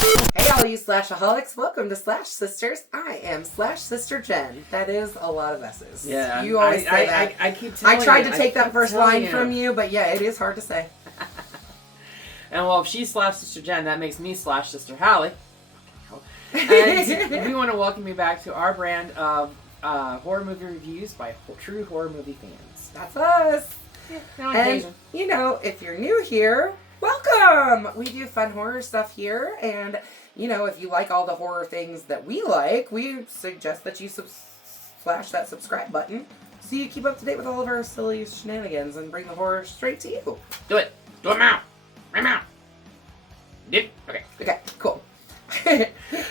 Hey all you Slashaholics, welcome to Slash Sisters. I am Slash Sister Jen. That is a lot of S's. Yeah. You always say that. I keep telling you. I tried to take that first line from you, but yeah, it is hard to say. And well, if she's Slash Sister Jen, that makes me Slash Sister Hallie. And we want to welcome you back to our brand of horror movie reviews by true horror movie fans. That's us. Yeah, and, you know, if you're new here, welcome! We do fun horror stuff here, and, you know, if you like all the horror things that we like, we suggest that you slash that subscribe button so you keep up to date with all of our silly shenanigans and bring the horror straight to you. Do it. Do it now. Right now. Did? Okay. Okay, cool.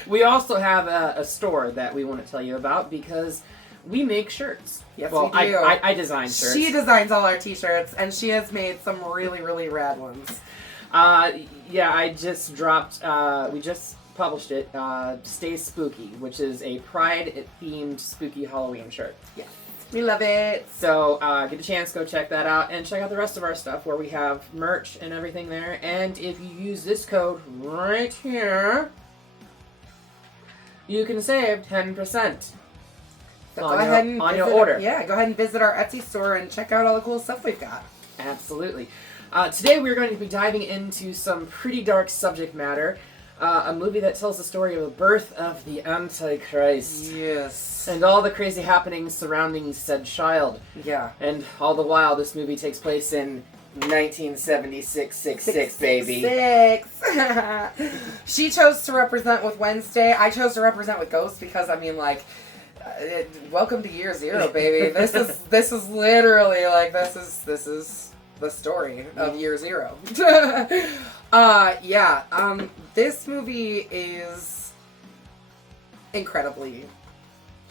We also have a store that we want to tell you about because we make shirts. Yes, well, we do. I design shirts. She designs all our t-shirts, and she has made some really, really rad ones. Yeah, I just dropped, we just published it, Stay Spooky, which is a Pride-themed spooky Halloween shirt. Yes, we love it. So, get a chance, go check that out, and check out the rest of our stuff where we have merch and everything there. And if you use this code right here, you can save 10%. So go ahead and on your order. Yeah, go ahead and visit our Etsy store and check out all the cool stuff we've got. Absolutely. Today we're going to be diving into some pretty dark subject matter. A movie that tells the story of the birth of the Antichrist. Yes. And all the crazy happenings surrounding said child. Yeah. And all the while, this movie takes place in 1976, baby. 666. She chose to represent with Wednesday. I chose to represent with Ghost because, I mean, like, welcome to year zero, baby. This is literally like this is the story of year zero. This movie is incredibly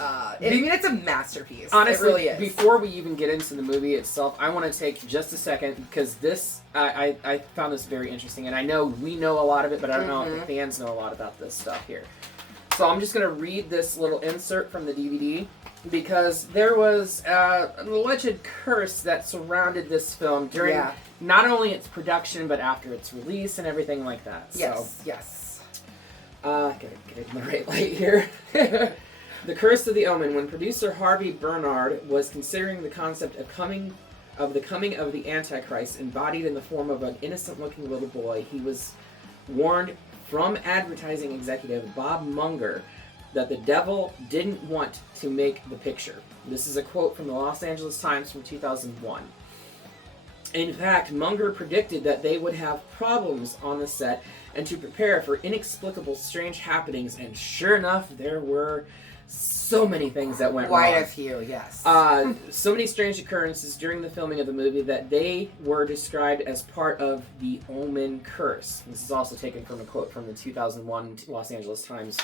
I mean, it's a masterpiece. Honestly, it really is. Before we even get into the movie itself, I want to take just a second because this I found this very interesting, and I know we know a lot of it, but I don't know if the fans know a lot about this stuff here. So I'm just going to read this little insert from the DVD because there was an alleged curse that surrounded this film during not only its production but after its release and everything like that. Yes, yes. Gotta get my right light here. The Curse of the Omen. When producer Harvey Bernard was considering the concept of the coming of the Antichrist embodied in the form of an innocent-looking little boy, he was warned from advertising executive Bob Munger that the devil didn't want to make the picture. This is a quote from the Los Angeles Times from 2001. In fact, Munger predicted that they would have problems on the set and to prepare for inexplicable strange happenings, and sure enough, there were so many things that went wrong. Quite a few, yes. So many strange occurrences during the filming of the movie that they were described as part of the Omen curse. This is also taken from a quote from the 2001 Los Angeles Times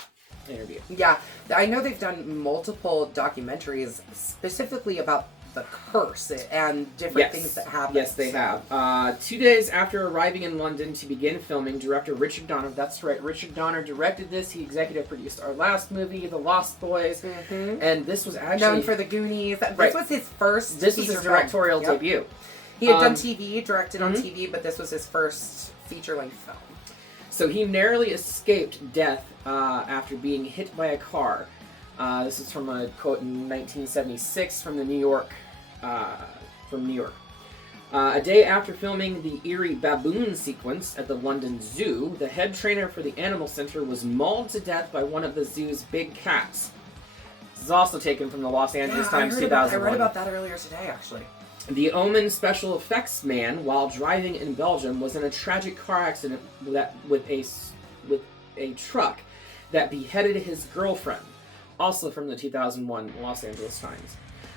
interview. Yeah, I know they've done multiple documentaries specifically about the curse and different things that happen. Yes, they have. 2 days after arriving in London to begin filming, director Richard Donner, that's right, Richard Donner directed this. He executive produced our last movie, The Lost Boys, and this was actually known for The Goonies. This was his first. This was his directorial debut. He had done TV, directed on TV, but this was his first feature-length film. So he narrowly escaped death after being hit by a car. This is from a quote in 1976 from the New York. A day after filming the eerie baboon sequence at the London Zoo, the head trainer for the animal center was mauled to death by one of the zoo's big cats. This is also taken from the Los Angeles Times 2001. I read about that earlier today, actually. The Omen special effects man, while driving in Belgium, was in a tragic car accident with a truck that beheaded his girlfriend. Also from the 2001 Los Angeles Times.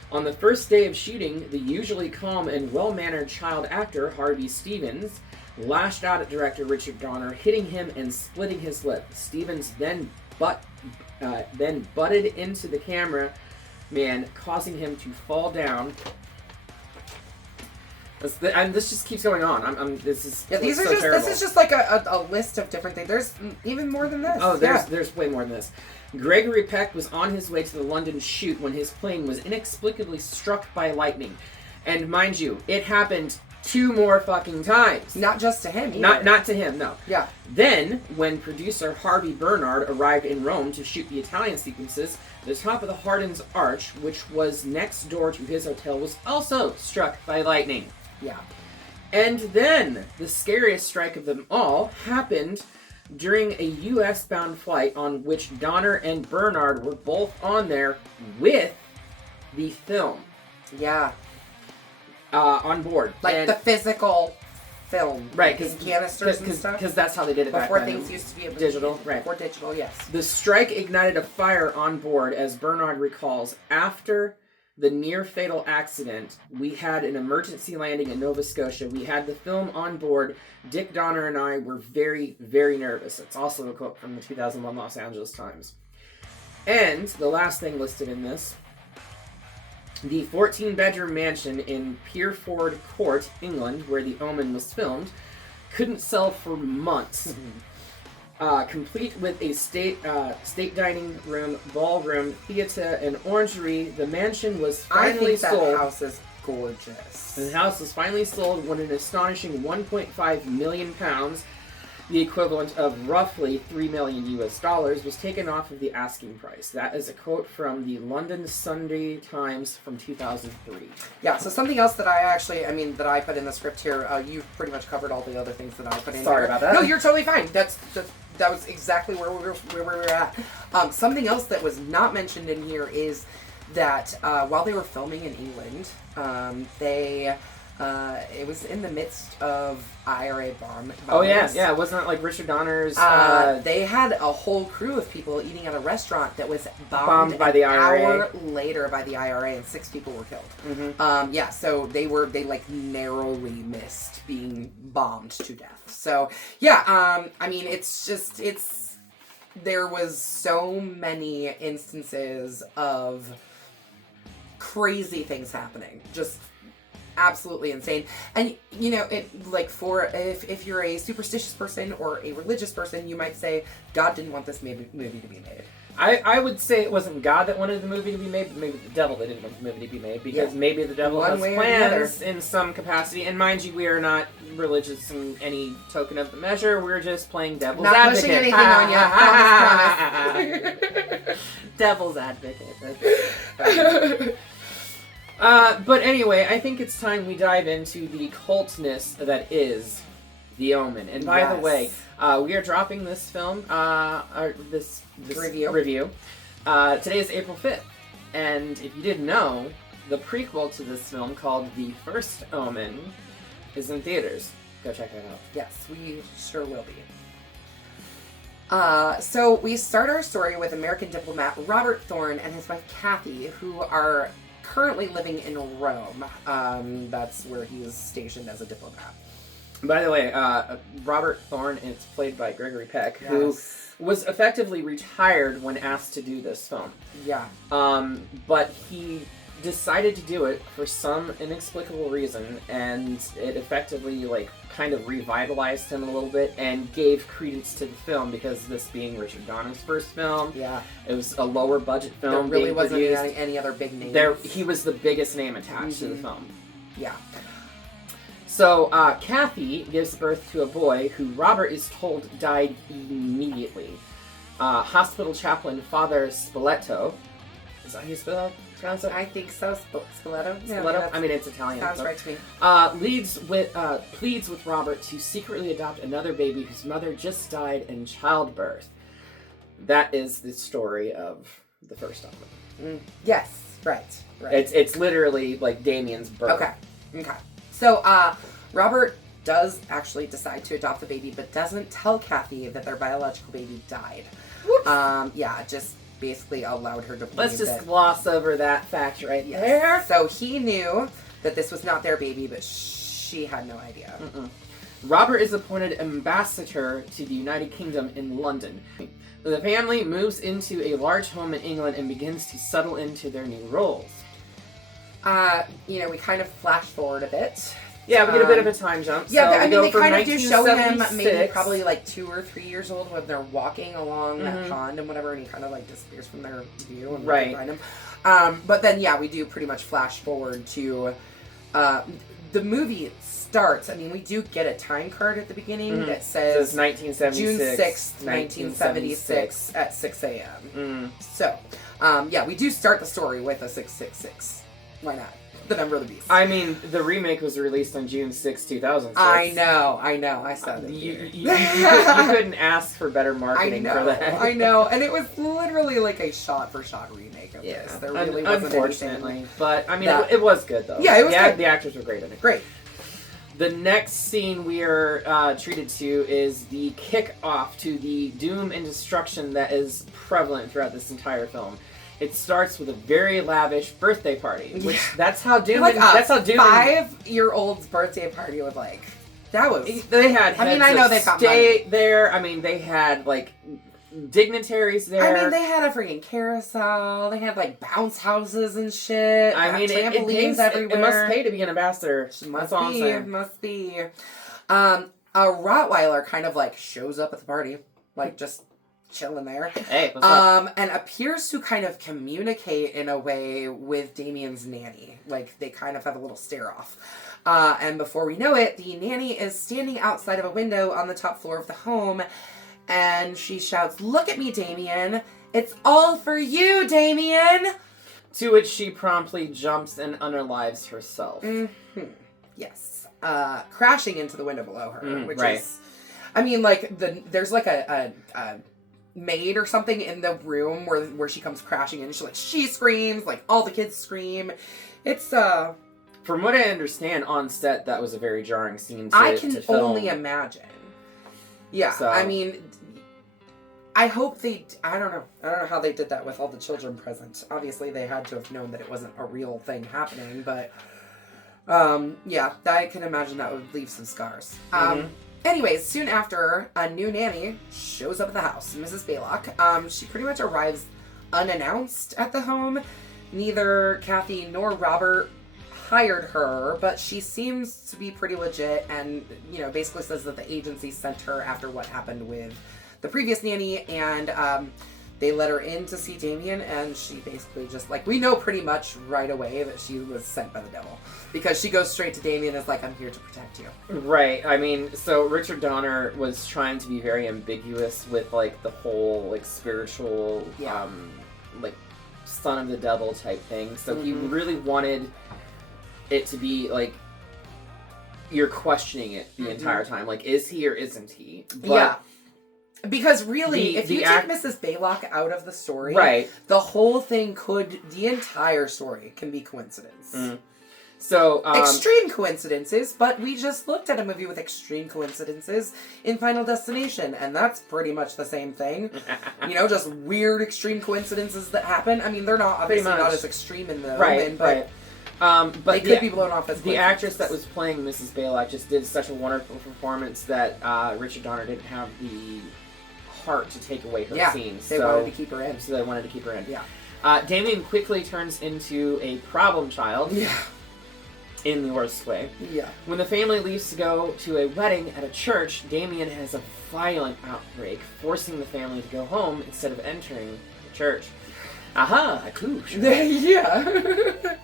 On the first day of shooting, the usually calm and well-mannered child actor, Harvey Stevens, lashed out at director Richard Donner, hitting him and splitting his lip. Stevens then butted into the cameraman, causing him to fall down. And this just keeps going on. This is terrible. This is just like a list of different things. There's even more than this. Oh, there's way more than this. Gregory Peck was on his way to the London shoot when his plane was inexplicably struck by lightning. And mind you, it happened 2 more fucking times. Not just to him either. Not to him, no. Yeah. Then, when producer Harvey Bernard arrived in Rome to shoot the Italian sequences, the top of the Hardin's Arch, which was next door to his hotel, was also struck by lightning. Yeah. And then, the scariest strike of them all happened during a U.S.-bound flight on which Donner and Bernard were both on there with the film. Yeah. On board. Like the physical film. Right. Because canisters and stuff. Because that's how they did it Before back then. things used to be digital. Right. Before digital, yes. The strike ignited a fire on board, as Bernard recalls. After the near-fatal accident, we had an emergency landing in Nova Scotia. We had the film on board. Dick Donner and I were very, very nervous. It's also a quote from the 2001 Los Angeles Times. And the last thing listed in this, the 14-bedroom mansion in Pierford Court, England, where The Omen was filmed, couldn't sell for months. Complete with a state dining room, ballroom, theater, and orangery, the mansion was finally sold. That house is gorgeous. The house was finally sold when an astonishing £1.5 million, the equivalent of roughly $3 million US, was taken off of the asking price. That is a quote from the London Sunday Times from 2003. Yeah, so something else that I put in the script here, you've pretty much covered all the other things that I put in Sorry here. about that. No, you're totally fine. That was exactly where we were at. Something else that was not mentioned in here is that while they were filming in England, it was in the midst of IRA bombings. Oh yeah, wasn't it like Richard Donner's? They had a whole crew of people eating at a restaurant that was bombed by the IRA. An hour later by the IRA, and 6 people were killed. Mm-hmm. So they like narrowly missed being bombed to death. So yeah, there was so many instances of crazy things happening. Just absolutely insane. And if you're a superstitious person or a religious person, you might say God didn't want this movie to be made. I would say it wasn't God that wanted the movie to be made, but maybe the devil that didn't want the movie to be made, because maybe the devil has plans in some capacity. And mind you, we are not religious in any token of the measure. We're just playing devil's advocate. Not pushing anything on you. Promise. Devil's advocate. But anyway, I think it's time we dive into the cultness that is The Omen. And by the way, we are dropping this film, this review. Today is April 5th. And if you didn't know, the prequel to this film, called The First Omen, is in theaters. Go check it out. Yes, we sure will be. So we start our story with American diplomat Robert Thorne and his wife Kathy, who are currently living in Rome. That's where he is stationed as a diplomat. By the way, Robert Thorne is played by Gregory Peck, who was effectively retired when asked to do this film. Yeah. But he decided to do it for some inexplicable reason, and it effectively, kind of revitalized him a little bit and gave credence to the film, because this being Richard Donner's first film, it was a lower budget film. There really wasn't any other big names. He was the biggest name attached to the film. Yeah. So, Kathy gives birth to a boy who Robert is told died immediately. Hospital chaplain Father Spoleto, is that how you pronounce it? I think so. Spoleto? Spoleto? I mean, it's Italian. Sounds right to me. Pleads with Robert to secretly adopt another baby whose mother just died in childbirth. That is the story of the First Omen. Yes, right. It's literally like Damien's birth. Okay. So, Robert does actually decide to adopt the baby, but doesn't tell Kathy that their biological baby died. Just basically allowed her to believe. Let's just gloss over that fact right there. So he knew that this was not their baby, but she had no idea. Robert is appointed ambassador to the United Kingdom in London. The family moves into a large home in England and begins to settle into their new roles. We kind of flash forward a bit. Yeah, we get a bit of a time jump. Yeah, so they kind of do show him maybe 1976. probably 2 or 3 years old when they're walking along that pond and whatever, and he kind of disappears from their view and they find him. But then we do pretty much flash forward to the movie starts, I mean, we do get a time card at the beginning that It says says 1976. June 6th, 1976 at 6 a.m. So, we do start the story with a 666. Why not? The number of the beast. I mean, the remake was released on June 6, 2006. I know. I saw that. You couldn't ask for better marketing for that. I know. And it was literally like a shot-for-shot remake of this. There really wasn't unfortunately. anything. But, I mean, it was good, though. Yeah, it was good. The actors were great in it. Great. The next scene we are treated to is the kick-off to the doom and destruction that is prevalent throughout this entire film. It starts with a very lavish birthday party, which that's how Doom. Like that's how Doom. 5-year-old's birthday party was like. That was. They had. I mean, I know they got money there. I mean, they had like dignitaries there. I mean, they had a freaking carousel. They had like bounce houses and shit. I mean, trampolines everywhere. It must pay to be an ambassador. Must be. A Rottweiler kind of like shows up at the party, like just chilling there. Hey, what's up? And appears to kind of communicate in a way with Damien's nanny. Like, they kind of have a little stare-off. And before we know it, the nanny is standing outside of a window on the top floor of the home, and she shouts, "Look at me, Damien! It's all for you, Damien!" To which she promptly jumps and unalives herself. Mm-hmm. Yes. Crashing into the window below her, which right. is... I mean, like, there's like a maid or something in the room where she comes crashing in. She screams, like all the kids scream. It's from what I understand on set, that was a very jarring scene to I can to film. only imagine. Yeah, so, I mean, I hope I don't know how they did that with all the children present. Obviously they had to have known that it wasn't a real thing happening, but I can imagine that would leave some scars. Anyways, soon after, a new nanny shows up at the house, Mrs. Baylock. She pretty much arrives unannounced at the home. Neither Kathy nor Robert hired her, but she seems to be pretty legit and, basically says that the agency sent her after what happened with the previous nanny, and they let her in to see Damien, and she basically just, we know pretty much right away that she was sent by the devil. Because she goes straight to Damien and is like, "I'm here to protect you." Right. I mean, so Richard Donner was trying to be very ambiguous with, the whole, spiritual, son of the devil type thing. So he really wanted it to be, you're questioning it the entire time. Is he or isn't he? But because really, if you take Mrs. Baylock out of the story, right, the whole thing the entire story can be coincidence. So extreme coincidences, but we just looked at a movie with extreme coincidences in Final Destination, and that's pretty much the same thing. Just weird extreme coincidences that happen. I mean, they're not obviously not as extreme in the Omen, but but they could be blown off as the actress that was playing Mrs. Baylock just did such a wonderful performance that Richard Donner didn't have the heart to take away her scenes. They wanted to keep her in. So they wanted to keep her in. Yeah. Damien quickly turns into a problem child. Yeah. In the worst way. Yeah. When the family leaves to go to a wedding at a church, Damien has a violent outbreak, forcing the family to go home instead of entering the church. Aha! A coup. Yeah.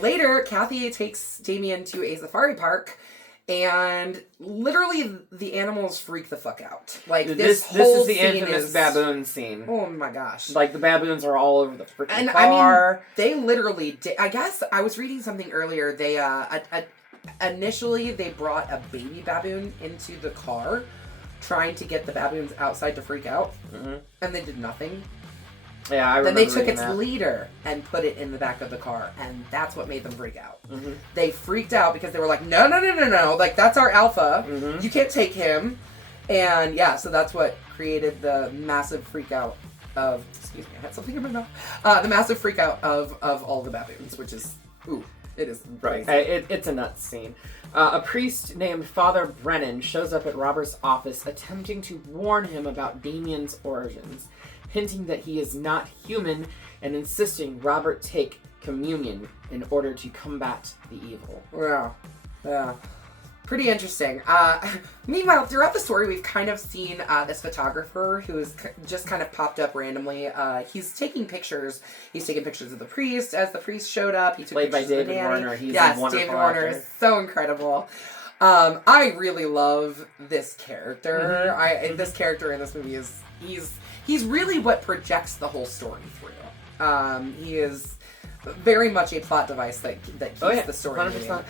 Later, Kathy takes Damien to a safari park, and literally the animals freak the fuck out. This is the infamous baboon scene. Oh my gosh. The baboons are all over the freaking car. I mean, they literally did. I guess I was reading something earlier. They initially they brought a baby baboon into the car, trying to get the baboons outside to freak out, and they did nothing. Yeah, I remember. Then they took its that. leader and put it in the back of the car, and that's what made them freak out. They freaked out because they were like, no, that's our alpha. You can't take him. And so that's what created the massive freak out of, excuse me, I had something in my mouth. The massive freak out of all the baboons, which is, it is right. crazy. It's a nuts scene. A priest named Father Brennan shows up at Robert's office attempting to warn him about Damien's origins, hinting that he is not human and insisting Robert take communion in order to combat the evil. Yeah. Pretty interesting. Meanwhile, throughout the story, we've kind of seen this photographer who has just kind of popped up randomly. He's taking pictures. He's taking pictures of the priest as the priest showed up. He took Played by pictures of the David nanny. Warner. He's yes, a wonderful David Warner actor. is so incredible. I really love this character. This character in this movie is he's really what projects the whole story through. He is very much a plot device that keeps the story 100%. moving.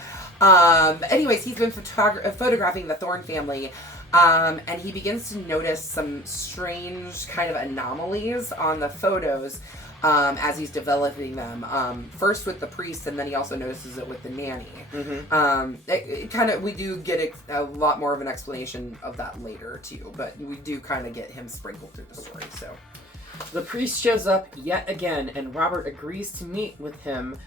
Anyways, he's been photographing the Thorne family, and he begins to notice some strange kind of anomalies on the photos as he's developing them. First with the priest, and then he also notices it with the nanny. We do get a lot more of an explanation of that later too, but we do kind of get him sprinkled through the story. So the priest shows up yet again, and Robert agrees to meet with him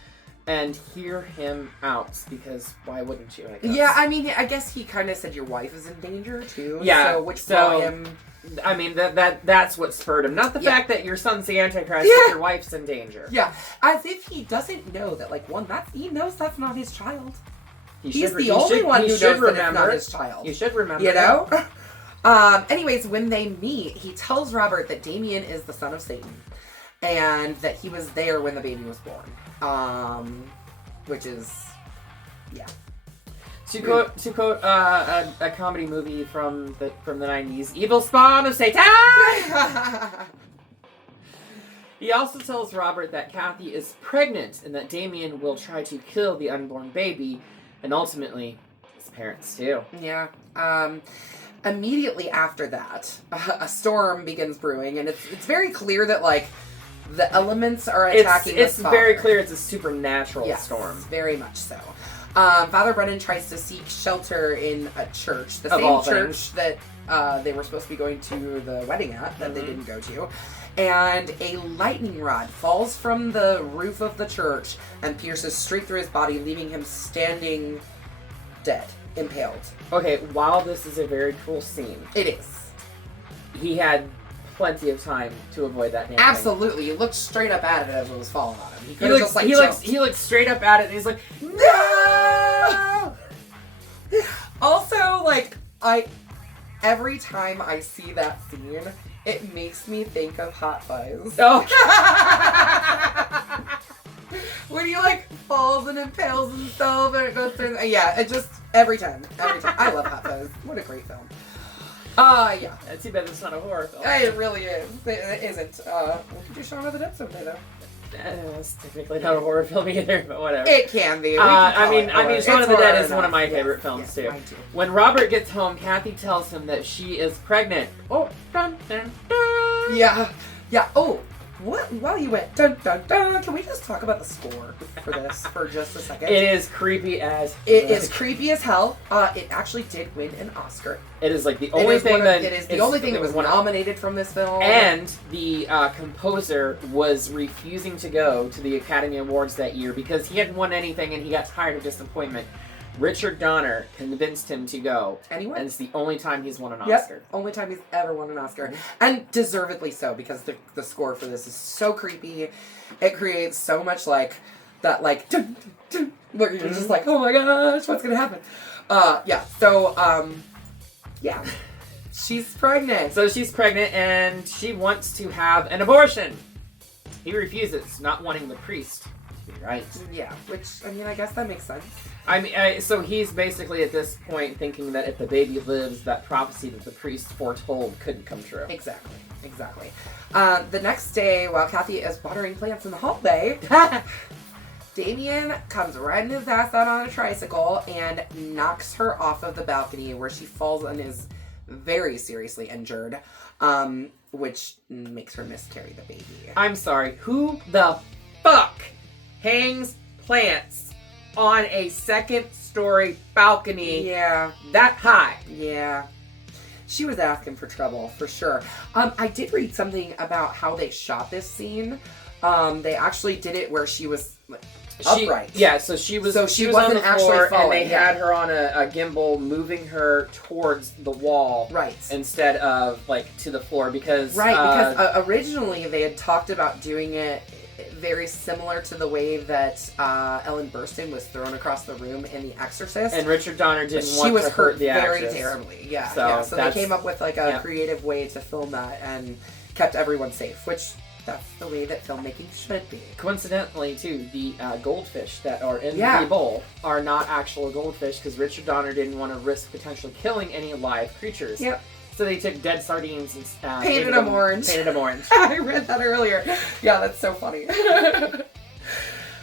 and hear him out, because why wouldn't you, I guess? Yeah, I mean, I guess he kind of said your wife is in danger, too. Yeah, So, which brought him... I mean, that's what spurred him. Not the fact that your son's the Antichrist, but your wife's in danger. Yeah, as if he doesn't know that, he knows that's not his child. He's the only only one who knows that it's not remember. his child. You should remember. You know? Anyways, when they meet, he tells Robert that Damien is the son of Satan, and that he was there when the baby was born. Which is, yeah. To quote a comedy movie from the 90s, "Evil spawn of Satan." He also tells Robert that Kathy is pregnant and that Damien will try to kill the unborn baby, and ultimately his parents too. Yeah. Immediately after that, a storm begins brewing, and it's very clear that the elements are attacking It's the father. very clear it's a supernatural storm. Very much so. Father Brennan tries to seek shelter in a church, the same church that they were supposed to be going to the wedding at, that they didn't go to. And a lightning rod falls from the roof of the church and pierces straight through his body, leaving him standing dead, impaled. Okay, while this is a very cool scene, It is. he had plenty of time to avoid that damn Absolutely. He looked straight up at it as it was falling on him. He could thing. have just He looks straight up at it and he's like, no! Also, every time I see that scene, it makes me think of Hot Fuzz. oh. When he falls and impales himself and it goes through. It just every time. I love Hot Fuzz. What a great film. Yeah. It's too bad it's not a horror film. It really is. It isn't. We could do Shaun of the Dead someday though. It's technically not a horror film either, but whatever. It can be. I mean, Shaun of the Dead is one of my favorite films too. Mine too. When Robert gets home, Kathy tells him that she is pregnant. Oh, dun, dun, dun. Yeah. Oh, what? While you went dun dun dun, can we just talk about the score for this for just a second? It is creepy as. It is creepy as hell. It actually did win an Oscar. It is the only thing that was nominated from this film. And the composer was refusing to go to the Academy Awards that year because he hadn't won anything and he got tired of disappointment. Richard Donner convinced him to go. Anyway. And it's the only time he's won an Yep, Oscar. only time he's ever won an Oscar. And deservedly so, because the score for this is so creepy. It creates so much dun, dun, dun, where you're just oh my gosh, what's gonna happen? Yeah. She's pregnant. So she's pregnant and she wants to have an abortion. He refuses, not wanting the priest to be right. Yeah, which, I guess that makes sense. So he's basically at this point thinking that if the baby lives, that prophecy that the priest foretold couldn't come true. Exactly. The next day, while Kathy is watering plants in the hallway, Damien comes riding his ass out on a tricycle and knocks her off of the balcony, where she falls and is very seriously injured, which makes her miscarry the baby. I'm sorry, who the fuck hangs plants on a second-story balcony that high? Yeah. She was asking for trouble, for sure. I did read something about how they shot this scene. They actually did it where she was upright. So she was wasn't on the actually floor, falling, and they had her on a gimbal moving her towards the wall, right, instead of to the floor because originally they had talked about doing it very similar to the way that Ellen Burstyn was thrown across the room in The Exorcist. And Richard Donner didn't want to hurt the very actress. terribly. Yeah, So yeah. So they came up with like a creative way to film that and kept everyone safe, which that's the way that filmmaking should be. Coincidentally, too, the goldfish that are in the bowl are not actual goldfish because Richard Donner didn't want to risk potentially killing any live creatures. Yep. So they took dead sardines and painted them orange. Painted them orange. I read that earlier. Yeah, that's so funny.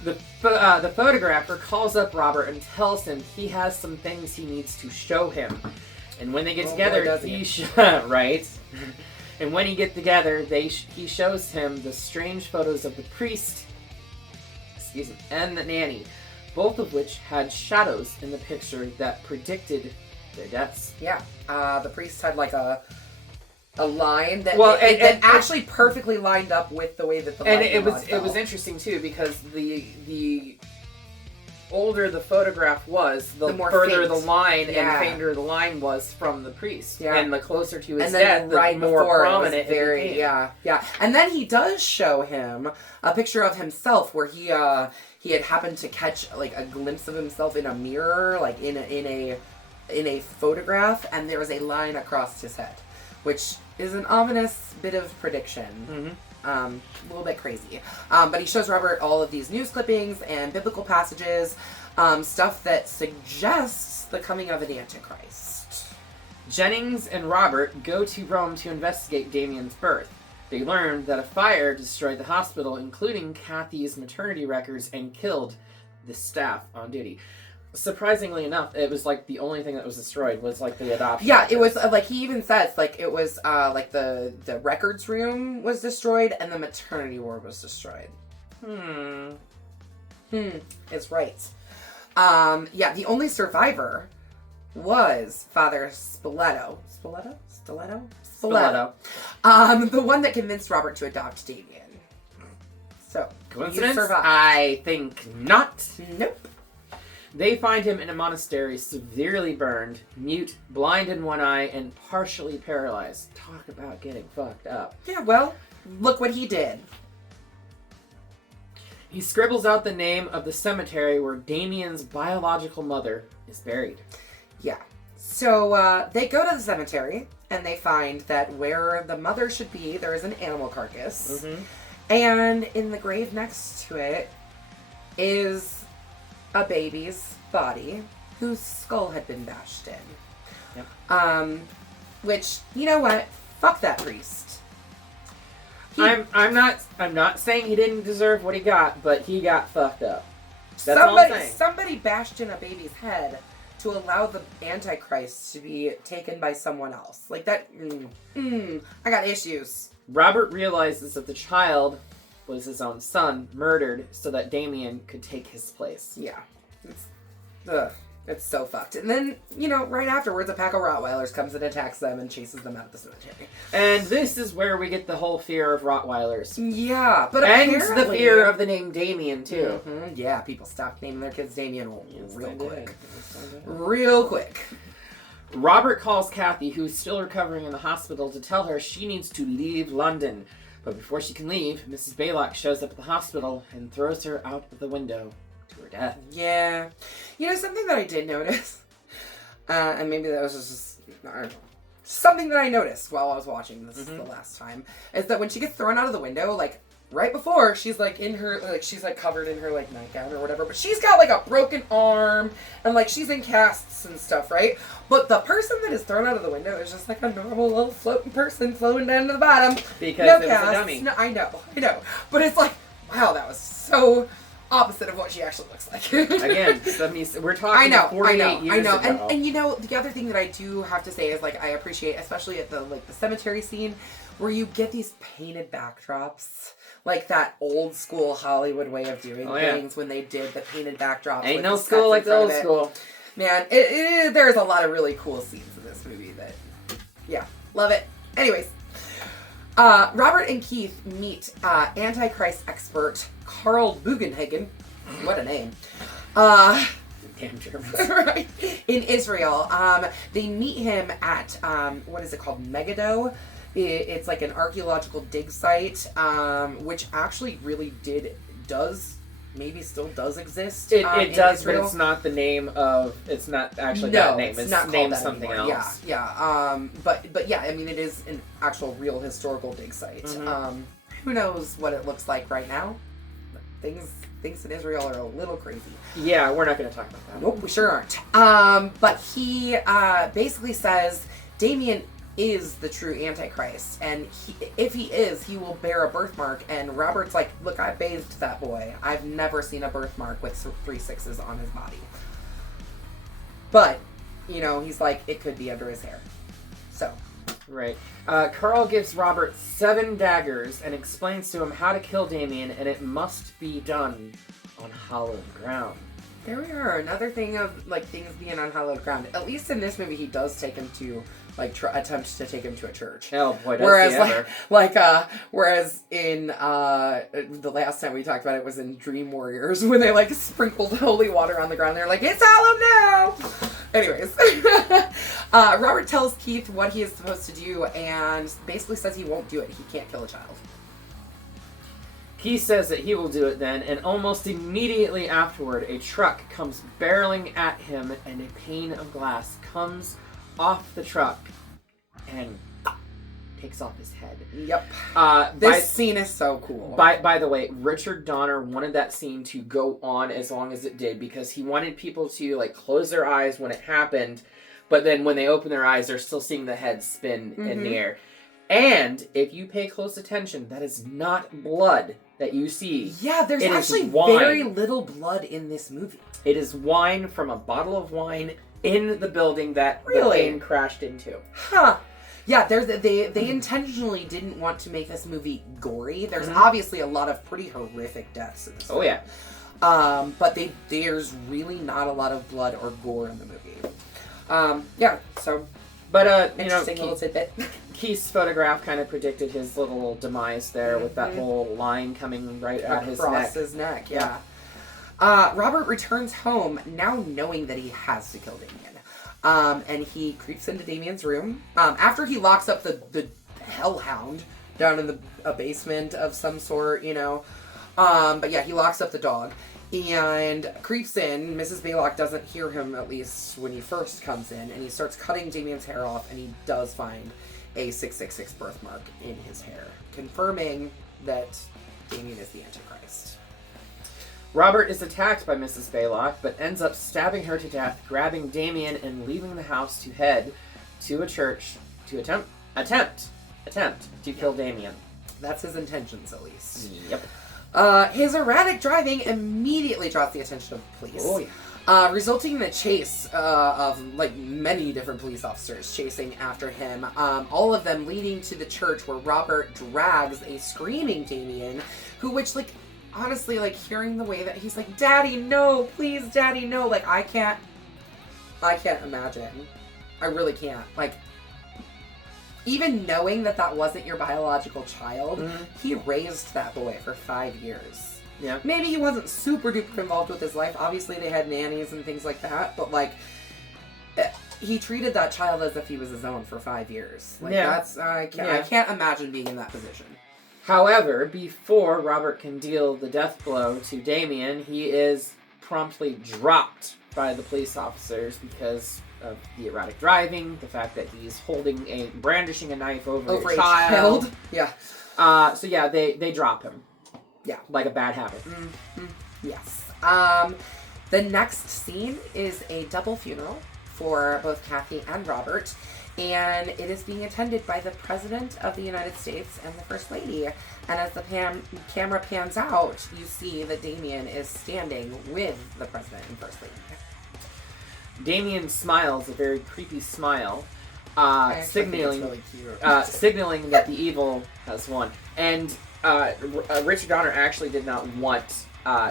The photographer calls up Robert and tells him he has some things he needs to show him. And when they get together, right? And when he get together, he shows him the strange photos of the priest, and the nanny, both of which had shadows in the picture that predicted their deaths. Yeah, the priest had like a line that it actually perfectly lined up with the way that the it was interesting too because the older the photograph was, the more further the line and fainter the line was from the priest. Yeah. And the closer to his death, the more prominent it became. Yeah. And then he does show him a picture of himself where he had happened to catch like a glimpse of himself in a mirror, like in a photograph, and there was a line across his head, which is an ominous bit of prediction. Mm-hmm. A little bit crazy. But he shows Robert all of these news clippings and biblical passages, stuff that suggests the coming of an Antichrist. Jennings and Robert go to Rome to investigate Damien's birth. They learn that a fire destroyed the hospital, including Kathy's maternity records, and killed the staff on duty. Surprisingly enough, it was like the only thing that was destroyed was like the adoption. Yeah, it was like he even says like it was like the records room was destroyed and the maternity ward was destroyed. Is right. Yeah, the only survivor was Father Spoleto. Spoleto. The one that convinced Robert to adopt Damien. So coincidence? I think not. Nope. They find him in a monastery, severely burned, mute, blind in one eye, and partially paralyzed. Talk about getting fucked up. Yeah, well, look what he did. He scribbles out the name of the cemetery where Damien's biological mother is buried. Yeah. So they go to the cemetery, and they find that where the mother should be, there is an animal carcass. Mm-hmm. And in the grave next to it is a baby's body whose skull had been bashed in. Yep. Which, you know what? Fuck that priest. I'm not saying he didn't deserve what he got, but he got fucked up. That's all I'm saying. Somebody bashed in a baby's head to allow the Antichrist to be taken by someone else. Like that. I got issues. Robert realizes that the child was his own son, murdered so that Damien could take his place. Yeah. It's so fucked. And then, right afterwards, a pack of Rottweilers comes and attacks them and chases them out of the cemetery. And this is where we get the whole fear of Rottweilers. Yeah, but and the fear of the name Damien, too. Mm-hmm. Yeah, people stopped naming their kids Damien real quick. Robert calls Kathy, who's still recovering in the hospital, to tell her she needs to leave London. But before she can leave, Mrs. Baylock shows up at the hospital and throws her out of the window to her death. Yeah. Something that I did notice, and maybe that was just, I don't know, something that I noticed while I was watching this the last time, is that when she gets thrown out of the window, like, right before, she's, like, she's, like, covered in her, like, nightgown or whatever, but she's got, like, a broken arm, and, like, she's in casts and stuff, right? But the person that is thrown out of the window is just, like, a normal little floating person floating down to the bottom. Because no it casts. was a dummy. No, I know. But it's like, wow, that was so opposite of what she actually looks like. Again, we're talking 48 years ago. And the other thing that I do have to say is, like, I appreciate, especially at the cemetery scene, where you get these painted backdrops. Like that old school Hollywood way of doing things when they did the painted backdrops. Ain't no school like the old school. Man, there's a lot of really cool scenes in this movie that, yeah, love it. Anyways, Robert and Keith meet Antichrist expert Carl Bugenhagen. What a name. Damn Germans. Right. In Israel. They meet him at, what is it called, Megiddo. It's like an archaeological dig site, which actually really maybe still does exist. It does, Israel. but it's not the name of. It's not actually no, that name. It's not named that something anymore. else. Yeah. But yeah, I mean, it is an actual real historical dig site. Who knows what it looks like right now? Things in Israel are a little crazy. Yeah, we're not going to talk about that. Nope, we sure aren't. But he basically says Damien is the true Antichrist, and if he is, he will bear a birthmark. And Robert's like, look, I bathed that boy. I've never seen a birthmark with 3 6s on his body. But, he's like, it could be under his hair. So. Right. Carl gives Robert 7 daggers and explains to him how to kill Damien, and it must be done on hallowed ground. There we are. Another thing of, things being on hallowed ground. At least in this movie, he does take him to, attempt to take him to a church. Oh, boy, does he ever. Whereas in, the last time we talked about it was in Dream Warriors, when they, sprinkled holy water on the ground. They're like, it's hallowed now! Anyways. Robert tells Keith what he is supposed to do, and basically says he won't do it. He can't kill a child. He says that he will do it then, and almost immediately afterward, a truck comes barreling at him, and a pane of glass comes off the truck and takes off his head. Yep. This scene is so cool. By the way, Richard Donner wanted that scene to go on as long as it did, because he wanted people to close their eyes when it happened, but then when they open their eyes, they're still seeing the head spin in the air. And if you pay close attention, that is not blood that you see. Yeah, there's actually very little blood in this movie. It is wine from a bottle of wine in the building that the plane crashed into. Huh. Yeah, they intentionally didn't want to make this movie gory. There's obviously a lot of pretty horrific deaths in this movie. Yeah. But there's really not a lot of blood or gore in the movie. Yeah, so... But, interesting little tidbit. Keith's photograph kind of predicted his little demise there with that whole line coming right at his neck. Across his neck, yeah. Robert returns home now knowing that he has to kill Damien. And he creeps into Damien's room. After he locks up the hellhound down in a basement of some sort, But yeah, he locks up the dog. And creeps in. Mrs. Baylock doesn't hear him, at least when he first comes in, and he starts cutting Damien's hair off, and he does find a 666 birthmark in his hair, confirming that Damien is the Antichrist. Robert is attacked by Mrs. Baylock, but ends up stabbing her to death, grabbing Damien and leaving the house to head to a church to attempt to kill Damien. That's his intentions, at least. Yep. His erratic driving immediately draws the attention of the police. Oh, yeah. Resulting in a chase of many different police officers chasing after him. All of them leading to the church where Robert drags a screaming Damien, which honestly, hearing the way that he's like, "Daddy, no, please, Daddy, no!" I can't imagine. I really can't. Even knowing that wasn't your biological child, he raised that boy for 5 years. Yeah. Maybe he wasn't super duper involved with his life. Obviously, they had nannies and things like that. But, he treated that child as if he was his own for 5 years. I can't imagine being in that position. However, before Robert can deal the death blow to Damien, he is promptly dropped by the police officers because of the erratic driving, the fact that he's brandishing a knife over a child. Yeah. So yeah, they drop him. Yeah. Like a bad habit. Mm-hmm. Yes. The next scene is a double funeral for both Kathy and Robert, and it is being attended by the President of the United States and the First Lady. And as the camera pans out, you see that Damien is standing with the President and First Lady. Damien smiles a very creepy smile, signaling really cute. signaling that the evil has won. And Richard Donner actually did not want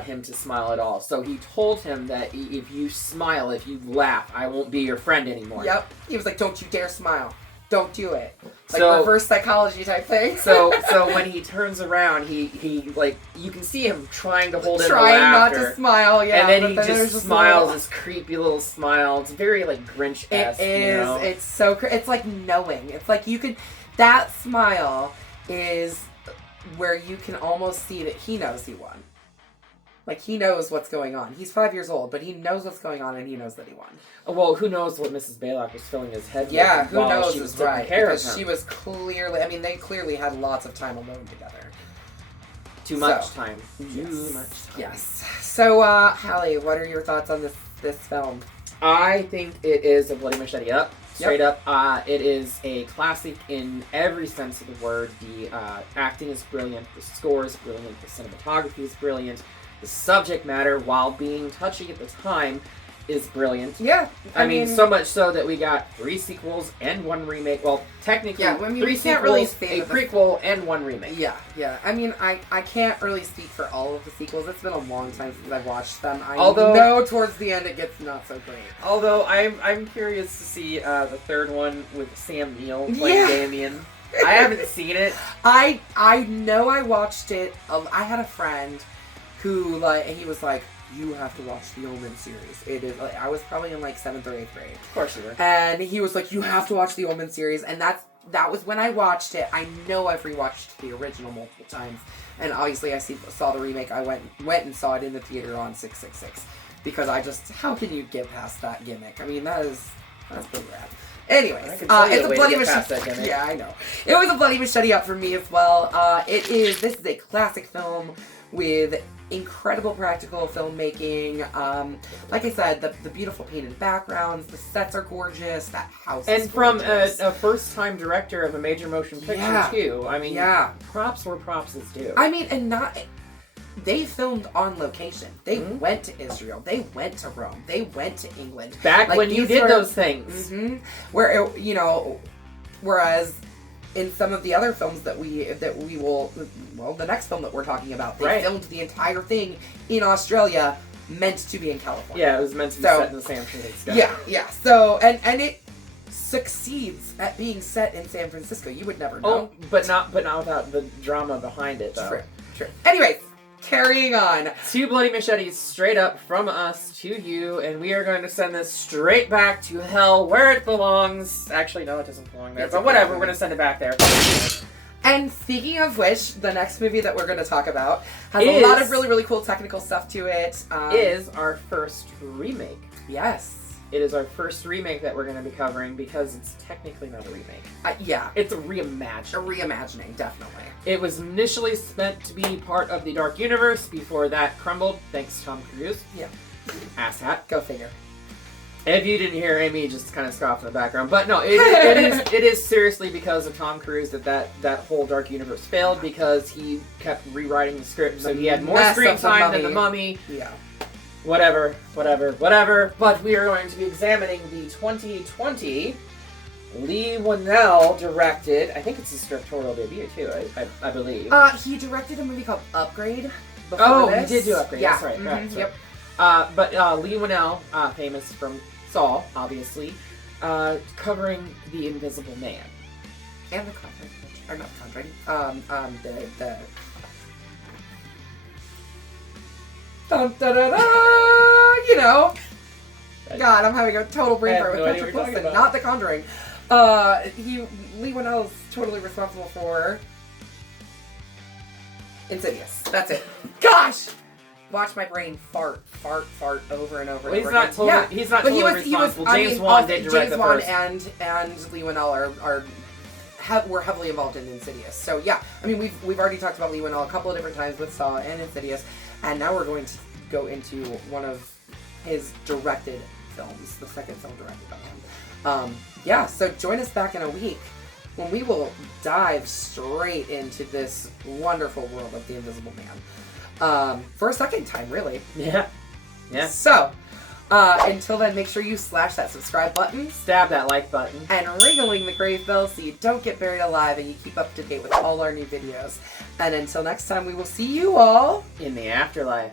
him to smile at all. So he told him that if you smile, if you laugh, I won't be your friend anymore. Yep. He was like, "Don't you dare smile." don't do it. Like So- reverse psychology type thing. So when he turns around, he like you can see him trying to hold in the trying not laughter. to smile, yeah. And then but he there's just a smiles, little- this creepy little smile. It's very like Grinch-esque. It is. You know? It's so. It's like knowing. It's like you can. That smile is where you can almost see that he knows he won. Like, he knows what's going on. He's 5 years old, but he knows what's going on and he knows that he won. Well, who knows what Mrs. Baylock was filling his head Yeah, with who while knows she was is taking right. care of Because him. she was clearly, I mean, they clearly had lots of time alone together. Too much So, time. Yes. Too much time. Yes. So, Hallie, what are your thoughts on this film? I think it is a bloody machete up. Straight up. It is a classic in every sense of the word. The acting is brilliant. The score is brilliant. The cinematography is brilliant. The subject matter, while being touchy at the time, is brilliant. Yeah. I mean, so much so that we got 3 sequels and 1 remake. Well, technically, Yeah, I mean, 3 we sequels, can't really say a that the- prequel, and 1 remake. Yeah. I mean, I can't really speak for all of the sequels. It's been a long time since I've watched them. I Although- know towards the end it gets not so great. Although I'm curious to see the 3rd one with Sam Neill playing Yeah. Damien. I haven't seen it. I know I watched it. I had a friend who, like, he was like, you have to watch the Omen series. It is, like, I was probably in like 7th or 8th grade. Of course you were. And he was like, you have to watch the Omen series. And that was when I watched it. I know I've rewatched the original multiple times. And obviously I saw the remake. I went and saw it in the theater on 666. Because how can you get past that gimmick? I mean, that's pretty rad. Anyways, I can tell you it's a a way to bloody get past machete. that gimmick. Yeah, I know. It was a bloody machete up for me as well. This is a classic film with incredible practical filmmaking. Like I said, the beautiful painted backgrounds, the sets are gorgeous, that house is And from gorgeous. a first-time director of a major motion picture, Yeah. too. I mean, Yeah. props where props is due. I mean, they filmed on location. They Mhm. went to Israel. They went to Rome. They went to England. Back Like, when you these did were- those things. Mm-hmm. Where, whereas in some of the other films that we will, well, the next film that we're talking about, they Right. filmed the entire thing in Australia, meant to be in California. Yeah, it was meant to be So- set in the San Francisco. Yeah. So, and it succeeds at being set in San Francisco. You would never know. Oh, but not without the drama behind it, though. True. Anyways, carrying on. 2 bloody machetes straight up from us to you, and we are going to send this straight back to hell where it belongs. Actually, no, it doesn't belong there, It's but a whatever, good we're going to send it back there. And speaking of which, the next movie that we're going to talk about has a Is- lot of really, really cool technical stuff to it. Is our first remake. Yes. It is our first remake that we're going to be covering because it's technically not a remake. Yeah. It's a A reimagining. reimagining, definitely. It was initially meant to be part of the Dark Universe. Before that crumbled, thanks to Tom Cruise. Yeah. Asshat. Go figure. If you didn't hear Amy just kind of scoff in the background, but no, it is seriously because of Tom Cruise that whole Dark Universe failed because he kept rewriting the script, so he had more Mess screen of the time than the Mummy. Mummy. Yeah. Whatever. But we are going to be examining the 2020 Lee Winnell directed. I think it's his directorial debut too. I believe. He directed a movie called Upgrade. Before Oh, this. he did do Upgrade. Yeah. That's right. Right. Mhm, Yep. But Lee Winnell, famous from Saw, obviously, covering The Invisible Man. And the Conjuring. Or not the Conjuring. The. Dun, da, da, da, you know. God, I'm having a total brain I have fart no with idea Patrick what you're Wilson, talking not The Conjuring. Lee Winnell is totally responsible for Insidious. That's it. Gosh! Watch my brain fart over and over. Well, and he's over not again. totally. Yeah. He's not But totally he was. responsible. I James mean, Wan did direct James the Wan first. and Lee Winnell were heavily involved in Insidious. So yeah, I mean we've already talked about Lee Winnell a couple of different times with Saw and Insidious, and now we're going to go into one of his directed films, the second film directed by him. Yeah, so join us back in a week when we will dive straight into this wonderful world of The Invisible Man. For a second time, really. Yeah. Yeah. So, until then, make sure you slash that subscribe button Stab that like button. and ring-a-ling the grave bell so you don't get buried alive and you keep up to date with all our new videos. And until next time, we will see you all In the afterlife.